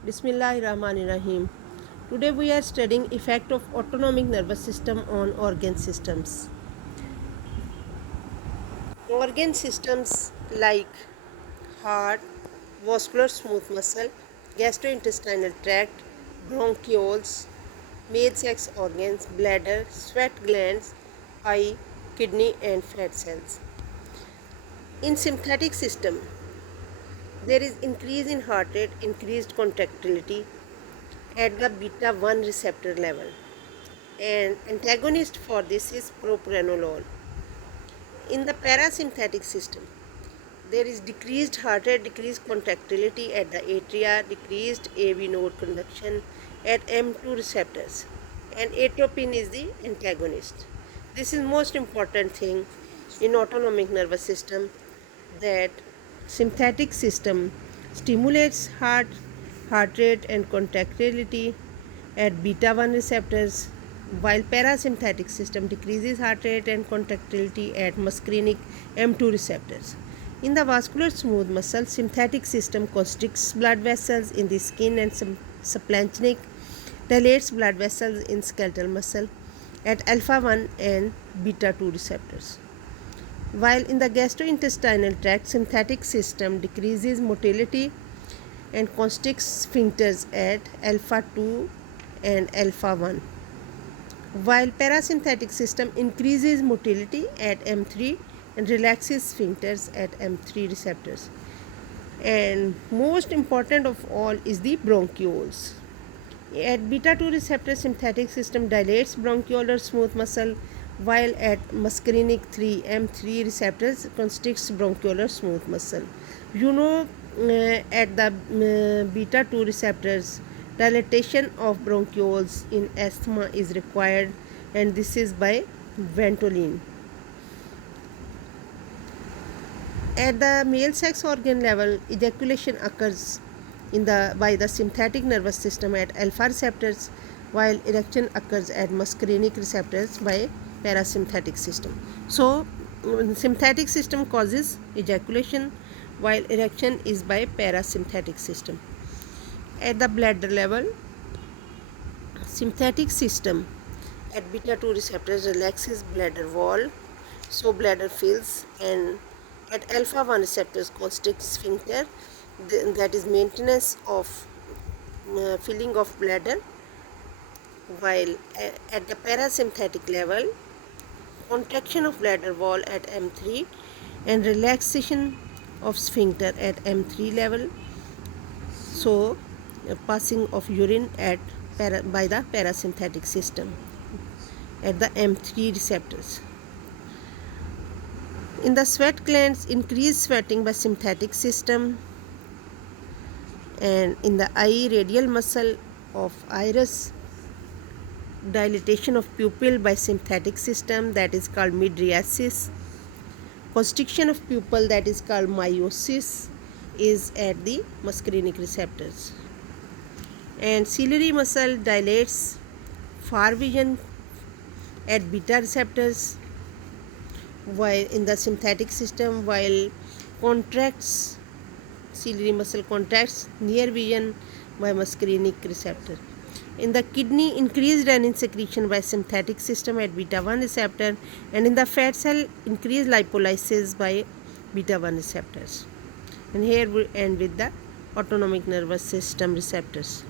Bismillahirrahmanirrahim. Today we are studying effect of autonomic nervous system on organ systems. Organ systems like heart, vascular smooth muscle, gastrointestinal tract, bronchioles, male sex organs, bladder, sweat glands, eye, kidney and fat cells. In sympathetic system, there is increase in heart rate, increased contractility at the beta 1 receptor level, and antagonist for this is propranolol. In the parasympathetic system, there is decreased heart rate, decreased contractility at the atria, decreased AV node conduction at M2 receptors, and atropine is the antagonist. This is most important thing in autonomic nervous system, that sympathetic system stimulates heart rate and contractility at beta 1 receptors, while parasympathetic system decreases heart rate and contractility at muscarinic M2 receptors. In the vascular smooth muscle, sympathetic system constricts blood vessels in the skin, and splanchnic dilates blood vessels in skeletal muscle at alpha 1 and beta 2 receptors. While in the gastrointestinal tract, sympathetic system decreases motility and constricts sphincters at alpha 2 and alpha 1, while parasympathetic system increases motility at M3 and relaxes sphincters at M3 receptors. And most important of all is the bronchioles. At beta 2 receptor, sympathetic system dilates bronchiolar smooth muscle, while at muscarinic 3 M3 receptors constricts bronchiolar smooth muscle. At the beta 2 receptors, dilatation of bronchioles in asthma is required, and this is by Ventolin. At the male sex organ level, ejaculation occurs by the sympathetic nervous system at alpha receptors, while erection occurs at muscarinic receptors by parasympathetic system. So, sympathetic system causes ejaculation, while erection is by parasympathetic system. At the bladder level, sympathetic system at beta 2 receptors relaxes bladder wall, so bladder fills, and at alpha 1 receptors constricts sphincter, that is maintenance of filling of bladder, while at the parasympathetic level, contraction of bladder wall at M3 and relaxation of sphincter at M3 level, so passing of urine by the parasympathetic system at the M3 receptors. In the sweat glands, increased sweating by sympathetic system, and in the eye, radial muscle of iris, dilatation of pupil by sympathetic system, that is called mydriasis. Constriction of pupil, that is called miosis, is at the muscarinic receptors. And ciliary muscle dilates far vision at beta receptors, while in the sympathetic system, while ciliary muscle contracts near vision by muscarinic receptor. In the kidney, increased renin secretion by sympathetic system at beta 1 receptor, and in the fat cell, increased lipolysis by beta 1 receptors. And here we end with the autonomic nervous system receptors.